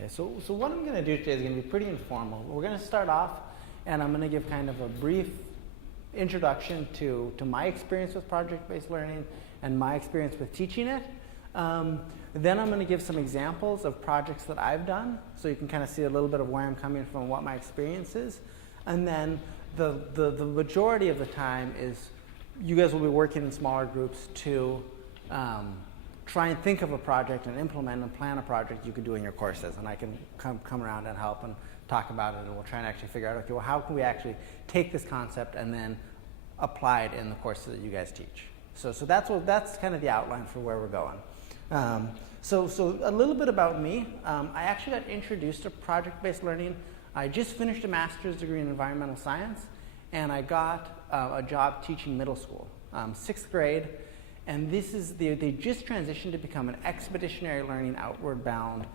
Okay, so what I'm going to do today is going to be pretty informal. We're going to start off, and I'm going to give kind of a brief introduction to my experience with project-based learning and my experience with teaching it. Then I'm going to give some examples of projects that I've done, so you can kind of see a little bit of where I'm coming from, what my experience is. And then the majority of the time is you guys will be working in smaller groups to try and think of a project and implement and plan a project you could do in your courses. And I can come around and help and talk about it, and we'll try and actually figure out, okay, well, how can we actually take this concept and then apply it in the courses that you guys teach. So that's kind of the outline for where we're going. So a little bit about me. I actually got introduced to project-based learning. I just finished a master's degree in environmental science, and I got a job teaching middle school, 6th grade. And this is, they just transitioned to become an expeditionary learning outward bound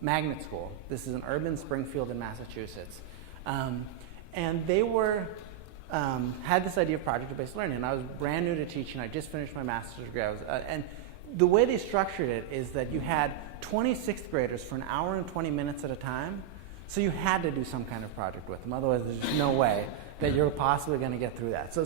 magnet school. This is in urban Springfield in Massachusetts. And they were, had this idea of project-based learning. And I was brand new to teaching. I just finished my master's degree. And the way they structured it is that you had 26th graders for an hour and 20 minutes at a time. So you had to do some kind of project with them. Otherwise, there's just no way that you're possibly going to get through that.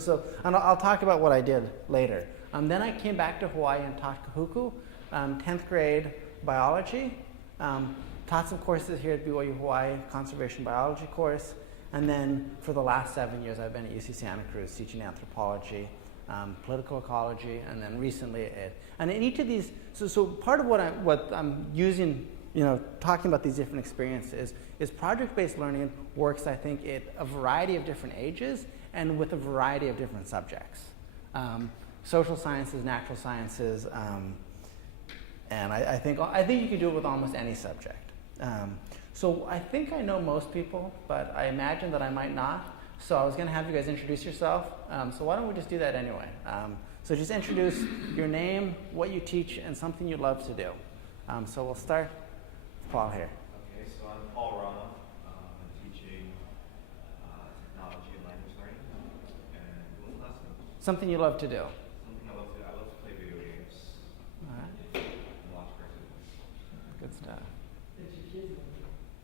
And I'll talk about what I did later. Then I came back to Hawaii and taught Kahuku, 10th grade biology. Taught some courses here at BYU Hawaii, conservation biology course. And then for the last 7 years, I've been at UC Santa Cruz teaching anthropology, political ecology, and then recently and in each of these, so part of what I'm using, talking about these different experiences is project-based learning works, I think, at a variety of different ages and with a variety of different subjects. Social sciences, natural sciences, and I think you could do it with almost any subject. So I think I know most people, but I imagine that I might not. So I was going to have you guys introduce yourself. So why don't we just do that anyway? So just introduce your name, what you teach, and something you love to do. So we'll start with Paul here. Okay, so I'm Paul Rana. I'm teaching technology and language learning. And what's the last one? Something you love to do. Something I love to do. I love to play video games. All right. And watch cartoons. Good stuff.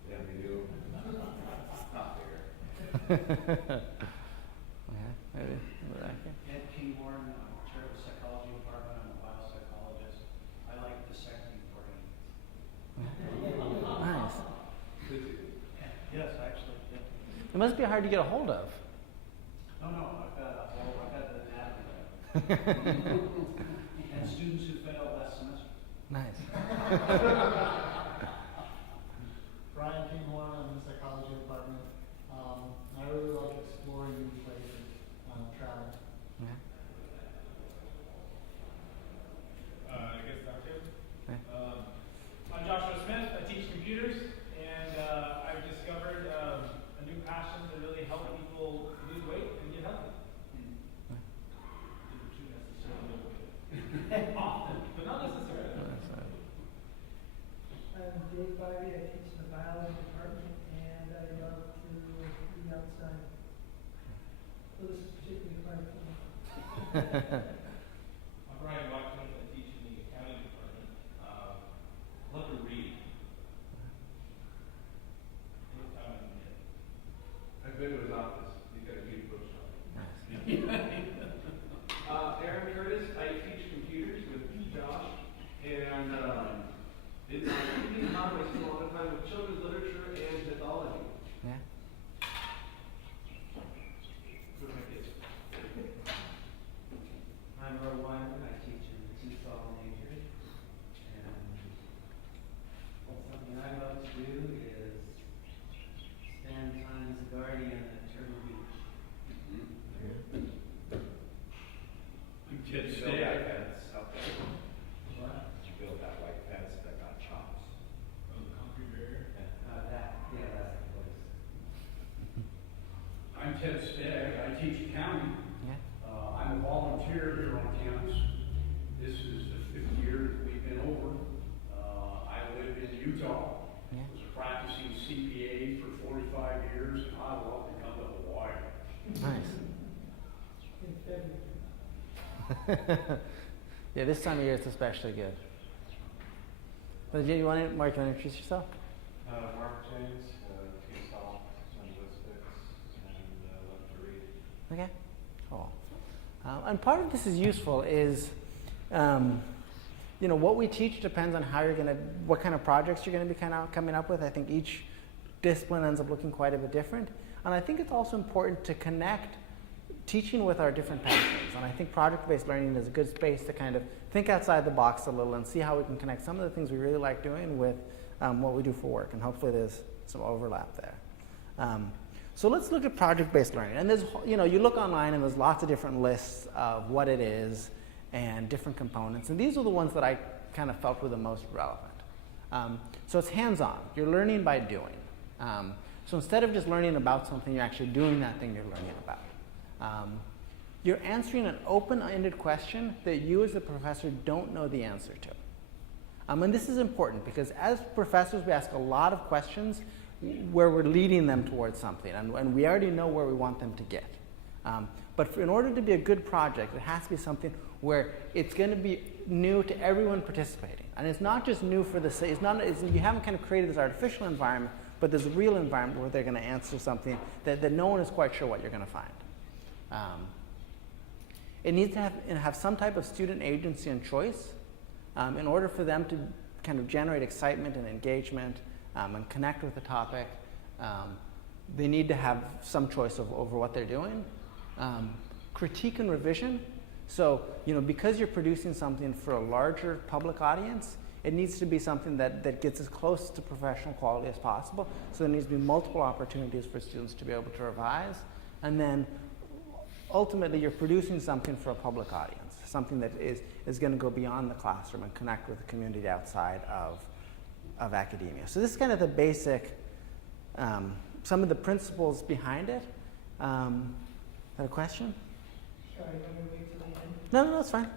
Yeah, we do. Not fair. Okay, maybe back here. Ed Kingborn, I'm chair of the psychology department. I'm a biopsychologist. I like dissecting brains. Nice. Yes, actually. Yeah. It must be hard to get a hold of. No, I've got the anatomy. And students who failed last semester. Nice. Brian Kingborn, I'm in the psychology department. I really like exploring new places, travel. Yeah. I guess Dr. Okay. I'm Joshua Smith. I teach computers, and I've discovered a new passion to really help people lose weight and get healthy. Often, but not necessarily. I'm Dave Bivey. I teach in the biology department, and I love to be outside. So this is particularly fun for me. I'm Brian Watkins. I teach in the accounting department. Love to read. Anytime I can get. I've been to his office. He's got a huge bookshop. Aaron Curtis. I teach computers with Josh, and in my evening time, I spend a lot of time with children's literature and mythology. Yeah. Who are my kids? I'm Roy Wyman. I teach in the TESOL major. And something I love to do is spend time as a guardian at Turtle Beach. Kids You build that fence up there. What? You build that white fence that got chops. Oh, the concrete barrier. That's the place. I'm Ted Stagg. I teach accounting. Yeah. I'm a volunteer here on campus. This is the 5th year that we've been over. I live in Utah. Yeah. Was a practicing CPA for 45 years, and I love to come to Hawaii. Nice. In February. Yeah, this time of year it's especially good. But do you want to, Mark, you want to introduce yourself? Mark James, TESOL, linguistics, and love to read. Okay, cool. And part of this is useful is, what we teach depends on how what kind of projects you're going to be coming up with. I think each discipline ends up looking quite a bit different. And I think it's also important to connect teaching with our different passions. And I think project-based learning is a good space to kind of think outside the box a little and see how we can connect some of the things we really like doing with what we do for work. And hopefully there's some overlap there. So let's look at project-based learning. And there's, you look online and there's lots of different lists of what it is and different components. And these are the ones that I kind of felt were the most relevant. So it's hands-on. You're learning by doing. So instead of just learning about something, you're actually doing that thing you're learning about. You're answering an open-ended question that you as a professor don't know the answer to. And this is important because as professors, we ask a lot of questions where we're leading them towards something, and we already know where we want them to get. But in order to be a good project, it has to be something where it's going to be new to everyone participating. And it's not just new for the sake, you haven't kind of created this artificial environment, but there's a real environment where they're going to answer something that no one is quite sure what you're going to find. It needs to have some type of student agency and choice in order for them to kind of generate excitement and engagement and connect with the topic. They need to have some choice over what they're doing. Critique and revision. So, because you're producing something for a larger public audience, it needs to be something that gets as close to professional quality as possible. So there needs to be multiple opportunities for students to be able to revise. And then ultimately, you're producing something for a public audience, something that is going to go beyond the classroom and connect with the community outside of academia. So this is kind of the basic, some of the principles behind it. Is that a question? Sorry, you want me to wait till the end? No, it's fine.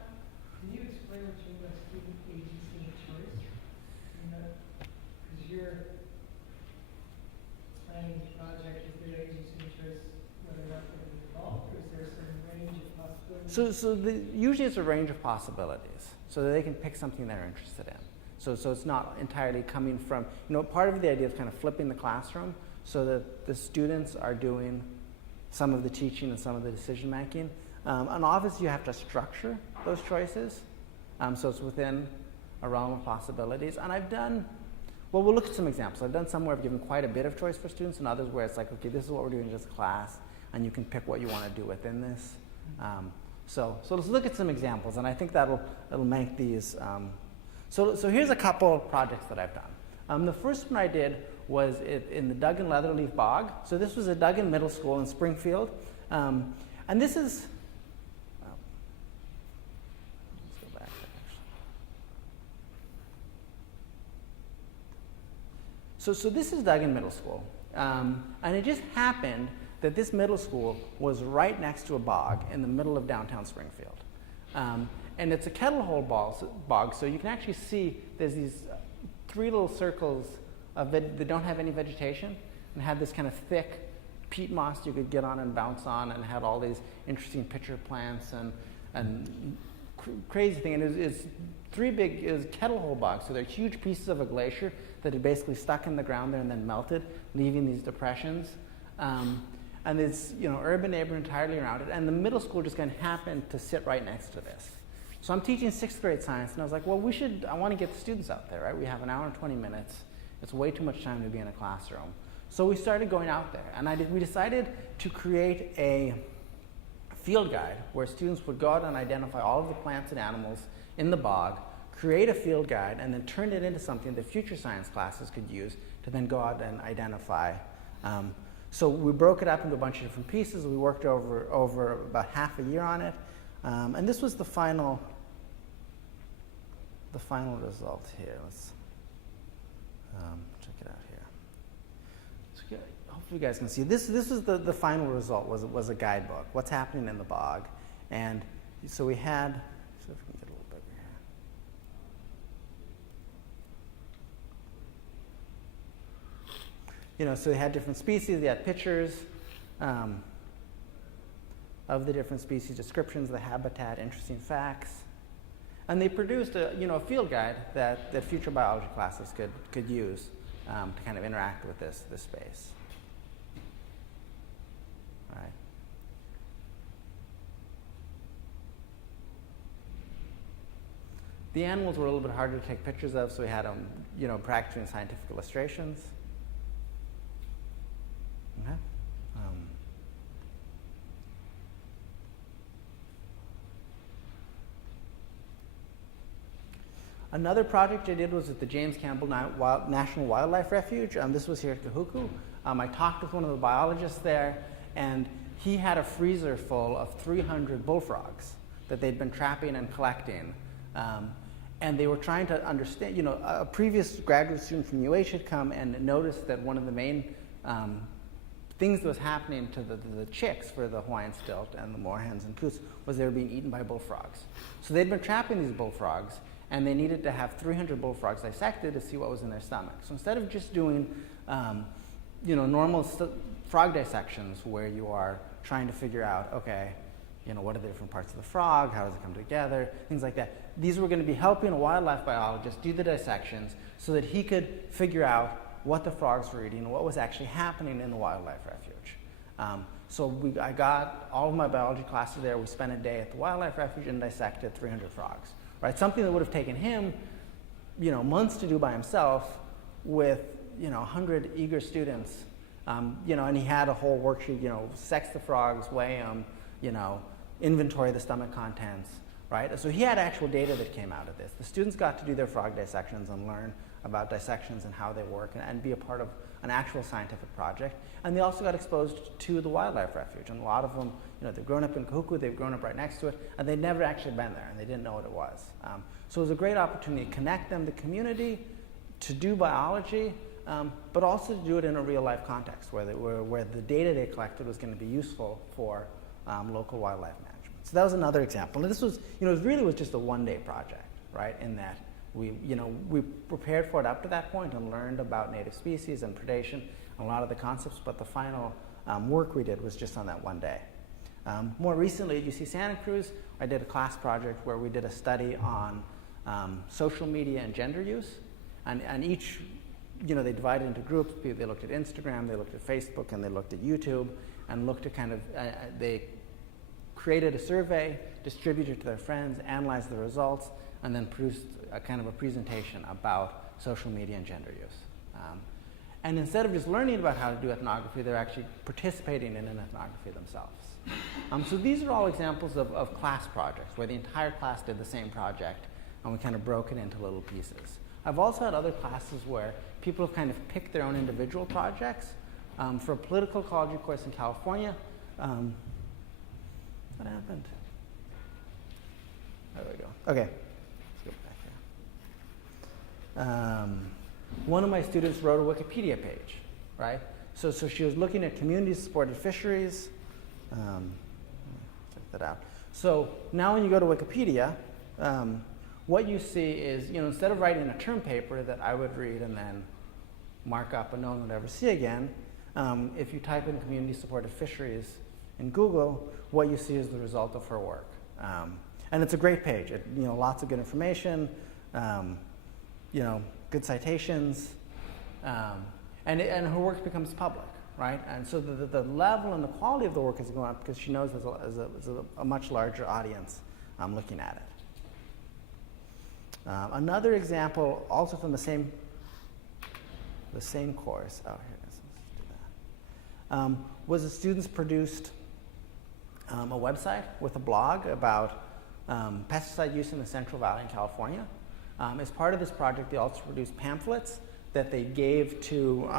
Can you explain what you mean by student agency and choice? Because you're planning the project, is there agency and choice whether or not they're going to be involved, or is there some range of possibilities? Usually it's a range of possibilities, so that they can pick something they're interested in. So it's not entirely coming from, part of the idea is kind of flipping the classroom so that the students are doing some of the teaching and some of the decision making. And obviously you have to structure those choices, so it's within a realm of possibilities. And we'll look at some examples. I've done some where I've given quite a bit of choice for students, and others where it's like, okay, this is what we're doing in this class, and you can pick what you want to do within this. So let's look at some examples, and I think it'll make these. So here's a couple of projects that I've done. The first one I did was in the Duggan Leatherleaf Bog. So this was a Duggan Middle School in Springfield. And this is, let's go back there. So this is Duggan Middle School. And it just happened that this middle school was right next to a bog in the middle of downtown Springfield. And it's a kettle hole bog, so you can actually see there's these three little circles that don't have any vegetation and had this kind of thick peat moss you could get on and bounce on, and had all these interesting pitcher plants and crazy thing. And it's kettle hole bogs, so they're huge pieces of a glacier that had basically stuck in the ground there and then melted, leaving these depressions. And it's urban neighborhood entirely around it, and the middle school just kind of happened to sit right next to this. So I'm teaching 6th grade science, and I was like, well, I want to get the students out there, right? We have an hour and 20 minutes. It's way too much time to be in a classroom. So we started going out there, and we decided to create a field guide where students would go out and identify all of the plants and animals in the bog, create a field guide, and then turn it into something that future science classes could use to then go out and identify. So we broke it up into a bunch of different pieces. We worked over about half a year on it. And this was the final result here. Let's check it out here. So hopefully you guys can see. This is the final result was a guidebook. What's happening in the bog. And so we had, see if we can get a little bigger here. So they had different species. They had pictures of the different species, descriptions, the habitat, interesting facts. And they produced a field guide that future biology classes could use to kind of interact with this space. All right. The animals were a little bit harder to take pictures of, so we had them, practicing scientific illustrations. Okay. Another project I did was at the James Campbell National Wildlife Refuge. This was here at Kahuku. I talked with one of the biologists there, and he had a freezer full of 300 bullfrogs that they'd been trapping and collecting. And they were trying to understand, a previous graduate student from UH had come and noticed that one of the main things that was happening to the chicks for the Hawaiian stilt and the moorhens and coots was they were being eaten by bullfrogs. So they'd been trapping these bullfrogs, and they needed to have 300 bullfrogs dissected to see what was in their stomach. So instead of just doing, normal frog dissections where you are trying to figure out, okay, what are the different parts of the frog, how does it come together, things like that. These were going to be helping a wildlife biologist do the dissections so that he could figure out what the frogs were eating and what was actually happening in the wildlife refuge. I got all of my biology classes there. We spent a day at the wildlife refuge and dissected 300 frogs. Right? Something that would have taken him, months to do by himself with, 100 eager students. And he had a whole worksheet, sex the frogs, weigh them, inventory the stomach contents, right? So he had actual data that came out of this. The students got to do their frog dissections and learn about dissections and how they work and be a part of an actual scientific project. And they also got exposed to the wildlife refuge. And a lot of them, they've grown up in Kahuku, they've grown up right next to it, and they'd never actually been there, and they didn't know what it was. So it was a great opportunity to connect them to community, to do biology, but also to do it in a real-life context where the data they collected was going to be useful for local wildlife management. So that was another example. And this was, it really was just a one-day project, right, in that we prepared for it up to that point and learned about native species and predation and a lot of the concepts, but the final work we did was just on that one day. More recently at UC Santa Cruz, I did a class project where we did a study on social media and gender use. And each, they divided into groups. They looked at Instagram, they looked at Facebook, and they looked at YouTube, and looked at they created a survey, distributed it to their friends, analyzed the results, and then produced a kind of a presentation about social media and gender use. And instead of just learning about how to do ethnography, they're actually participating in an ethnography themselves. So these are all examples of class projects where the entire class did the same project and we kind of broke it into little pieces. I've also had other classes where people have kind of picked their own individual projects. For a political ecology course in California, what happened? There we go. Okay, let's go back here. One of my students wrote a Wikipedia page, right? So she was looking at community-supported fisheries. Check that out. So now when you go to Wikipedia, what you see is, instead of writing a term paper that I would read and then mark up and no one would ever see again, if you type in community-supported fisheries in Google, what you see is the result of her work. And it's a great page. Lots of good information, good citations, and her work becomes public, right? And so the level and the quality of the work is going up because she knows there's a much larger audience looking at it. Another example, also from the same course. Oh, here it is. Let's do that. Was the students produced a website with a blog about pesticide use in the Central Valley in California. As part of this project, they also produced pamphlets that they gave to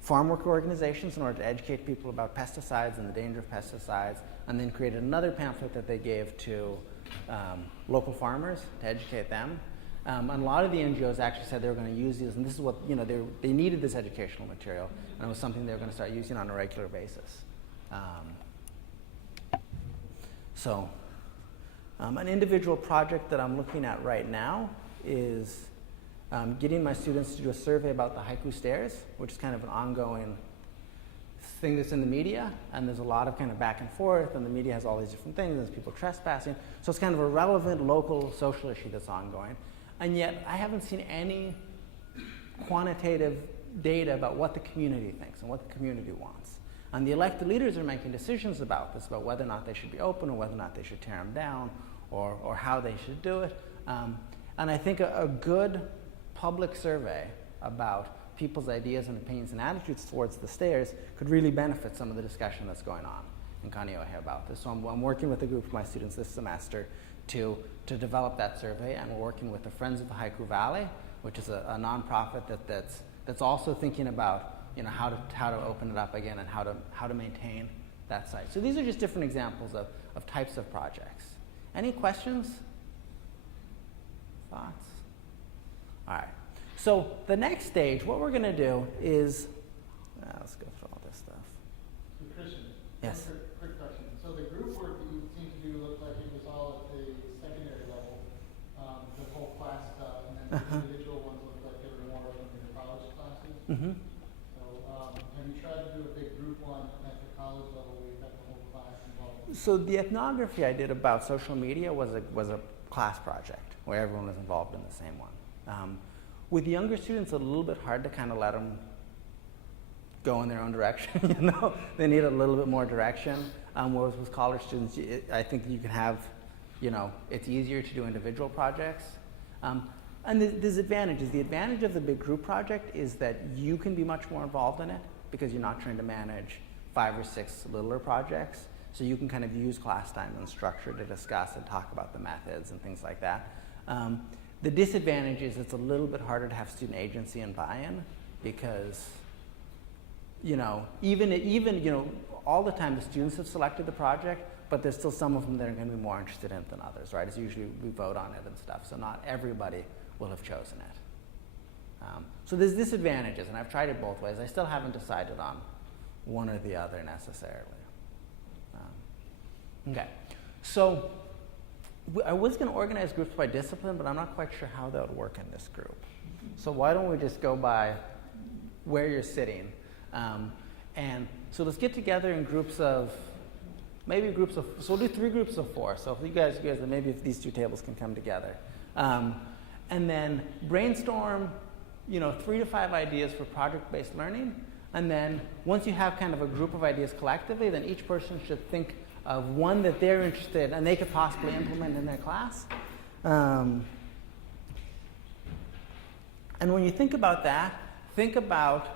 farm worker organizations in order to educate people about pesticides and the danger of pesticides, and then created another pamphlet that they gave to local farmers to educate them. And a lot of the NGOs actually said they were going to use these, and this is what, they needed this educational material, and it was something they were going to start using on a regular basis. An individual project that I'm looking at right now is getting my students to do a survey about the haiku stairs, which is kind of an ongoing thing that's in the media, and there's a lot of kind of back and forth, and the media has all these different things, there's people trespassing, so it's kind of a relevant local social issue that's ongoing, and yet I haven't seen any quantitative data about what the community thinks and what the community wants. And the elected leaders are making decisions about this, about whether or not they should be open or whether or not they should tear them down or how they should do it. And I think a good public survey about people's ideas and opinions and attitudes towards the stairs could really benefit some of the discussion that's going on in Kaneohe about this. So I'm working with a group of my students this semester to develop that survey, and we're working with the Friends of the Haiku Valley, which is a nonprofit that's also thinking about how to open it up again and how to maintain that site. So these are just different examples of types of projects. Any questions? Thoughts? All right. So the next stage, what we're going to do is, let's go through all this stuff. So Christian, Yes. one quick question. So the group work that you seem to do looked like it was all at the secondary level, the whole class stuff, and then the individual ones looked like they were more from your college classes. Mm-hmm. So have you tried to do a big group one at the college level where you got the whole class involved? So the ethnography I did about social media was a class project where everyone was involved in the same one. With younger students, it's a little bit hard to kind of let them go in their own direction. They need a little bit more direction. Whereas with college students, I think you can have, it's easier to do individual projects. And there's advantages. The advantage of the big group project is that you can be much more involved in it because you're not trying to manage 5 or 6 littler projects. So you can kind of use class time and structure to discuss and talk about the methods and things like that. The disadvantage is it's a little bit harder to have student agency and buy-in because, even all the time the students have selected the project, but there's still some of them that are going to be more interested in it than others, right? It's usually we vote on it and stuff, so not everybody will have chosen it. So there's disadvantages, and I've tried it both ways. I still haven't decided on one or the other necessarily. Okay, so I was going to organize groups by discipline, but I'm not quite sure how that would work in this group. So why don't we just go by where you're sitting? And so let's get together in groups of, so we'll do 3 groups of 4. So if you guys, maybe if these 2 tables can come together. And then brainstorm, 3 to 5 ideas for project-based learning. And then once you have kind of a group of ideas collectively, then each person should think of one that they're interested in and they could possibly implement in their class. And when you think about that, think about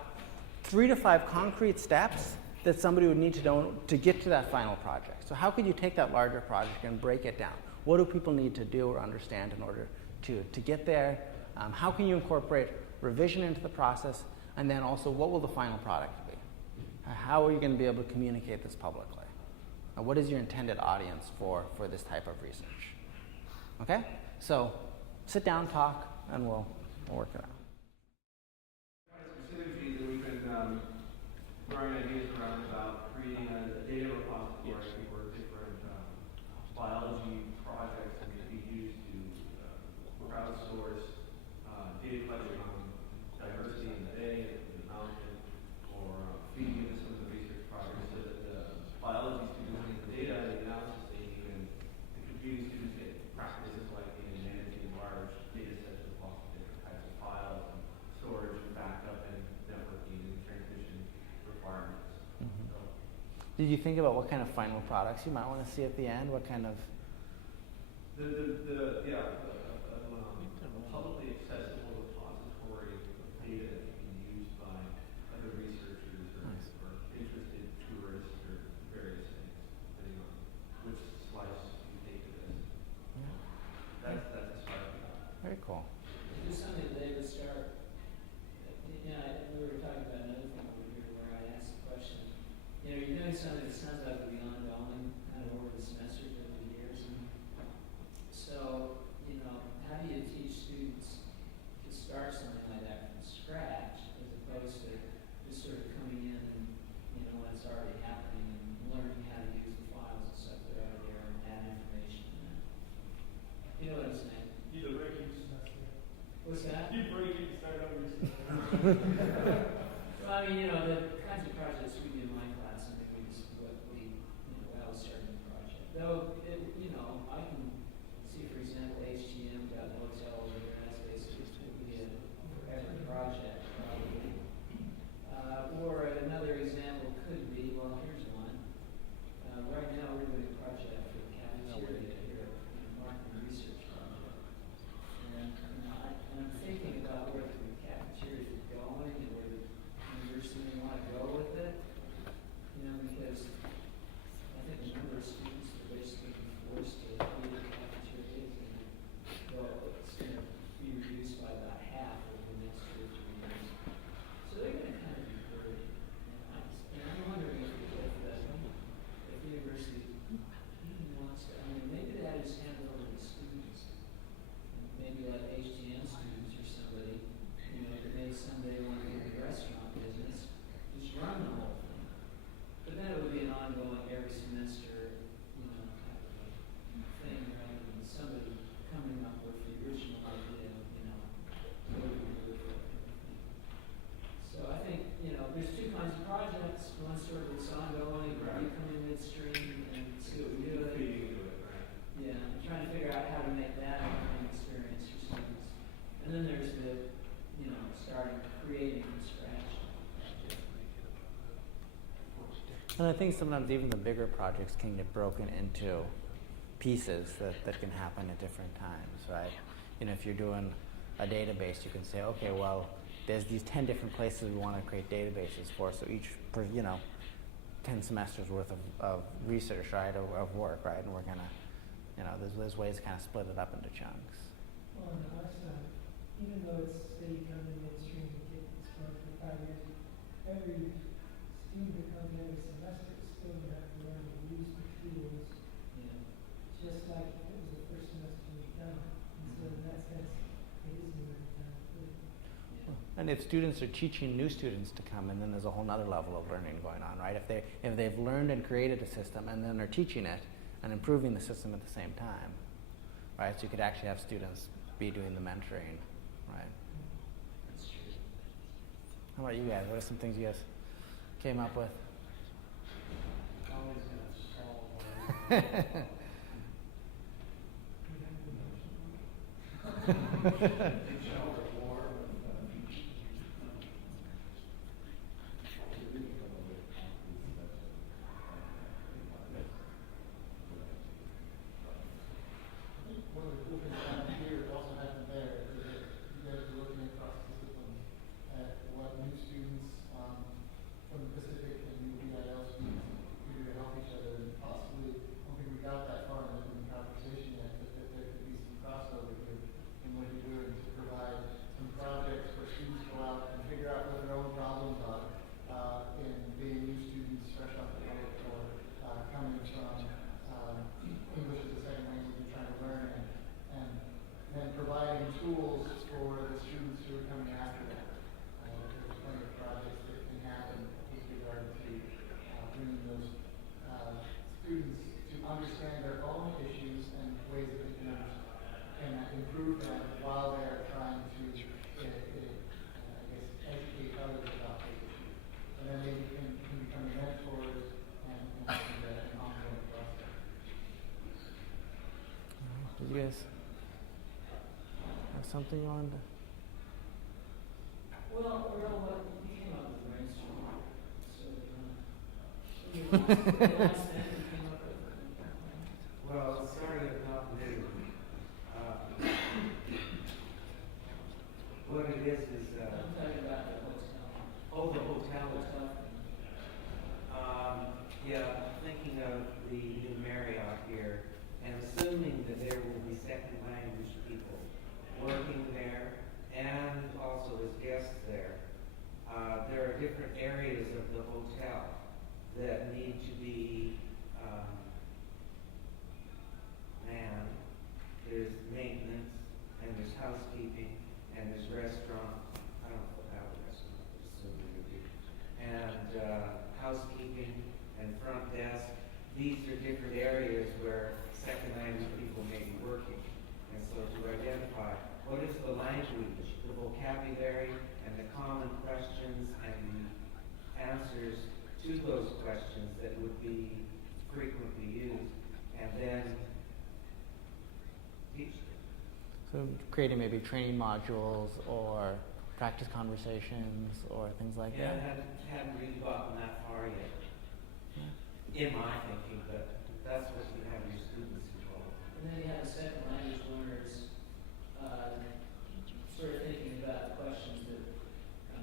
3 to 5 concrete steps that somebody would need to know to get to that final project. So how could you take that larger project and break it down? What do people need to do or understand in order to get there? How can you incorporate revision into the process? And then also, what will the final product be? How are you going to be able to communicate this publicly? What is your intended audience for this type of research? Okay? So sit down, talk, and we'll work it out. Specifically, that we've been throwing ideas around about creating a data repository for different biology projects that can be used to crowdsource data collection on diversity in the bay and the mountain, or feeding into some of the research projects so that the biology students get the data and the analysis they need, and the computing students get practices like in managing large data sets with lots of different types of files and storage and backup and networking and transition requirements. Mm-hmm. So, Did you think about what kind of final products you might want to see at the end? What kind of... a publicly accessible repository of data that can be used by other researchers or interested tourists or various things, depending on which slice you take of this. That's a start. Very cool. Do something that they would start. We were talking about another thing over here where I asked the question. You're doing something that sounds like it'll be ongoing, kind of over the semesters, over the years. So, how do you teach students to start something like that from scratch, as opposed to just sort of coming in and, when it's already happening and learning how to use the files and stuff that are out there and add information in that? You know what I'm saying? Either break each semester. What's that? You break it and start over each semester. Well, the kinds of projects we do in my class, I think I was starting the project. Though, I can see, for example, HGM got a hotel over there, and that's basically typically for every project. midstream and see what we do. Feeding into it, right? Yeah, I'm trying to figure out how to make that a learning experience for students. And then there's the, starting creating from scratch. And I think sometimes even the bigger projects can get broken into pieces that can happen at different times, right? If you're doing a database, you can say, okay, well, there's these 10 different places we want to create databases for, so each, 10 semesters worth of research, right, of work, right? And we're gonna, there's ways to kind of split it up into chunks. Well, on the other side, even though it's, say, you come in midstream and get this for 5 years, every student that comes in every semester is still going to have to learn to use the tools, just like if it was the first semester you've done. And so in that sense, it is a learning time. And if students are teaching new students to come in, then there's a whole nother level of learning going on, right? If they've learned and created a system and then are teaching it and improving the system at the same time, right? So you could actually have students be doing the mentoring, right? That's true. How about you guys? What are some things you guys came up with? Always gonna solve. One of the cool things down here that also happened there is that you guys are looking across the system at what new students from the Pacific and new BIL students do to help each other. And possibly, I don't think we got that far in the conversation yet, but that there could be some crossover here in what you're doing to provide some projects where students go out and figure out what their own problems are in being new students fresh off the boat or coming from English as a second language and trying to learn and then providing tools for the students who are coming after them. There's plenty of projects that can happen with regard to bringing those students to understand their own issues and ways that they can improve them while they're trying to, educate others about those issues. And then they can become mentors and an ongoing process. Did you guys have something you wanted to? Well, what you came up with brainstorm. So, what the last thing you came up with? Well, sorry if not new. What it is, I'm talking about the hotel. oh, the hotel. Yeah, thinking of the new Marriott here, and assuming that there will be second language people working there and also as guests there. There are different areas of the hotel that need to be manned. There's maintenance, and there's housekeeping, and there's restaurant. I don't know about the restaurant, but assuming there would be. And housekeeping and front desk. These are different areas where second language people may be working. And so to identify what is the language, the vocabulary, and the common questions and the answers to those questions that would be frequently used, and then teach them. So creating maybe training modules or practice conversations or things like Yeah, that. hadn't really gotten that far yet, in my thinking, but that's what you have your students involved. And then you have the second language learners, sort of thinking about the questions that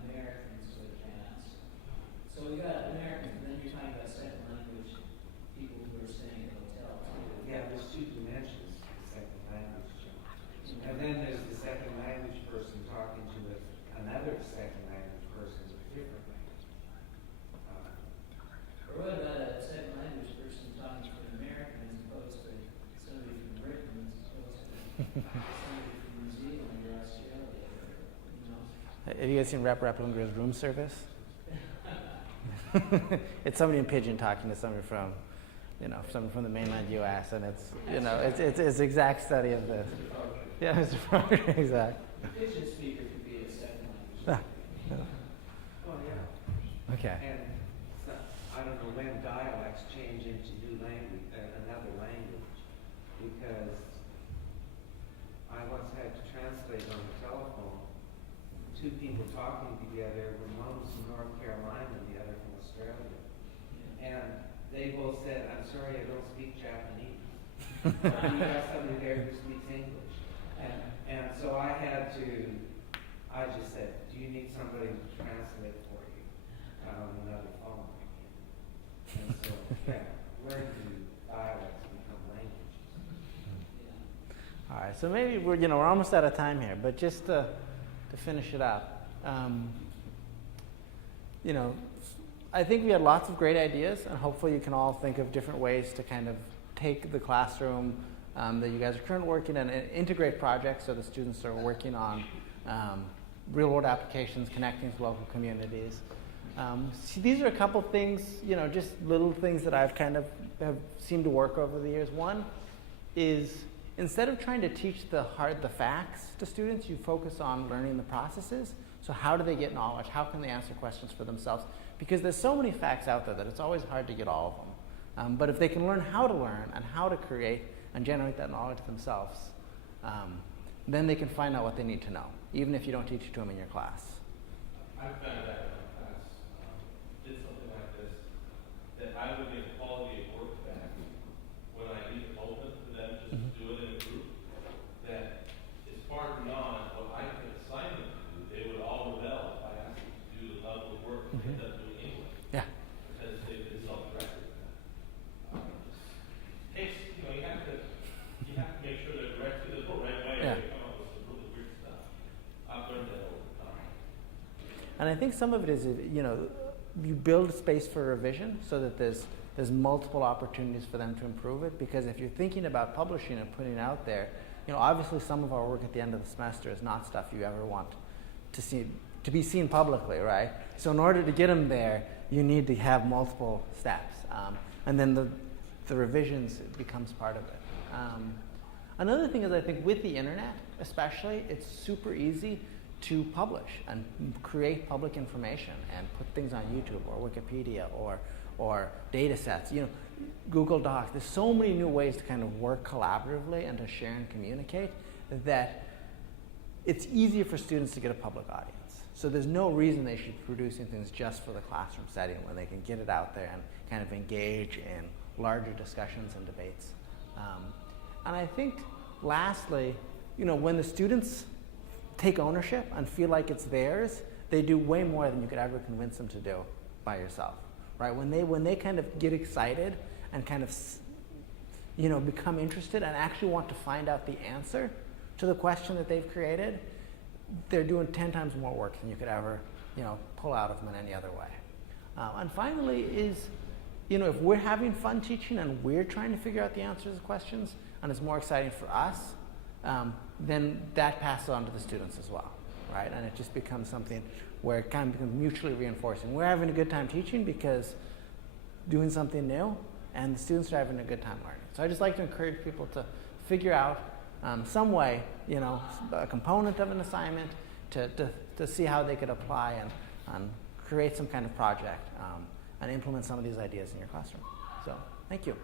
Americans would ask. So we got Americans, and then you're talking about second language people who are staying at hotels. Yeah, there's two dimensions to the second language. And then there's the second language person talking to another second language person with different language. Or what about a second language person talking to an American as opposed to somebody from Britain as opposed to somebody from New Zealand or Australia? Have you guys seen Rep Replinger's room service? It's somebody in Pidgin talking to somebody from, someone from the mainland U.S. and it's the exact study of this. Yeah, Mr. Parker, exact. Pidgin speaker could be a second language. Oh, yeah. Okay. And so, I don't know when dialects to change into another language, because I once had to translate on the telephone two people talking together when one was from North Carolina and the other from Australia. And they both said, "I'm sorry, I don't speak Japanese." Do you have somebody there who speaks English? And so I just said, "Do you need somebody to translate for you on another phone?" And so, learn to dialects become languages. All right, so maybe we're almost out of time here, but just to finish it up, I think we had lots of great ideas, and hopefully you can all think of different ways to kind of take the classroom that you guys are currently working in and integrate projects so the students are working on real-world applications, connecting to local communities. These are a couple things, just little things that I've kind of have seemed to work over the years. One is, instead of trying to teach the facts to students, you focus on learning the processes. So how do they get knowledge? How can they answer questions for themselves? Because there's so many facts out there that it's always hard to get all of them. But if they can learn how to learn and how to create and generate that knowledge themselves, then they can find out what they need to know, even if you don't teach it to them in your class. I've found that in my class, did something like this, that I would get quality of work back when I leave it open for them just to do it in a group, that is far beyond what I could assign them to do. They would all rebel if I asked them to do the level of work that they end up doing anyway. Yeah. Because they've been self-directed. You have to make sure they're directed the right way. Yeah. They come up with some really weird stuff. I've learned that over time. And I think some of it is, you build space for revision so that there's multiple opportunities for them to improve it. Because if you're thinking about publishing and putting it out there, obviously some of our work at the end of the semester is not stuff you ever want to be seen publicly, right? So in order to get them there, you need to have multiple steps. And then the revisions becomes part of it. Another thing is, I think with the internet especially, it's super easy to publish and create public information and put things on YouTube or Wikipedia or data sets. Google Docs. There's so many new ways to kind of work collaboratively and to share and communicate that it's easier for students to get a public audience. So there's no reason they should be producing things just for the classroom setting when they can get it out there and kind of engage in larger discussions and debates. And I think lastly, when the students take ownership and feel like it's theirs, they do way more than you could ever convince them to do by yourself, right? When they kind of get excited and kind of become interested and actually want to find out the answer to the question that they've created, they're doing 10 times more work than you could ever pull out of them in any other way. And finally is, if we're having fun teaching and we're trying to figure out the answers to questions and it's more exciting for us, then that passes on to the students as well, right? And it just becomes something where it kind of becomes mutually reinforcing. We're having a good time teaching because doing something new, and the students are having a good time learning. So I just like to encourage people to figure out some way, a component of an assignment to see how they could apply and create some kind of project and implement some of these ideas in your classroom. So thank you.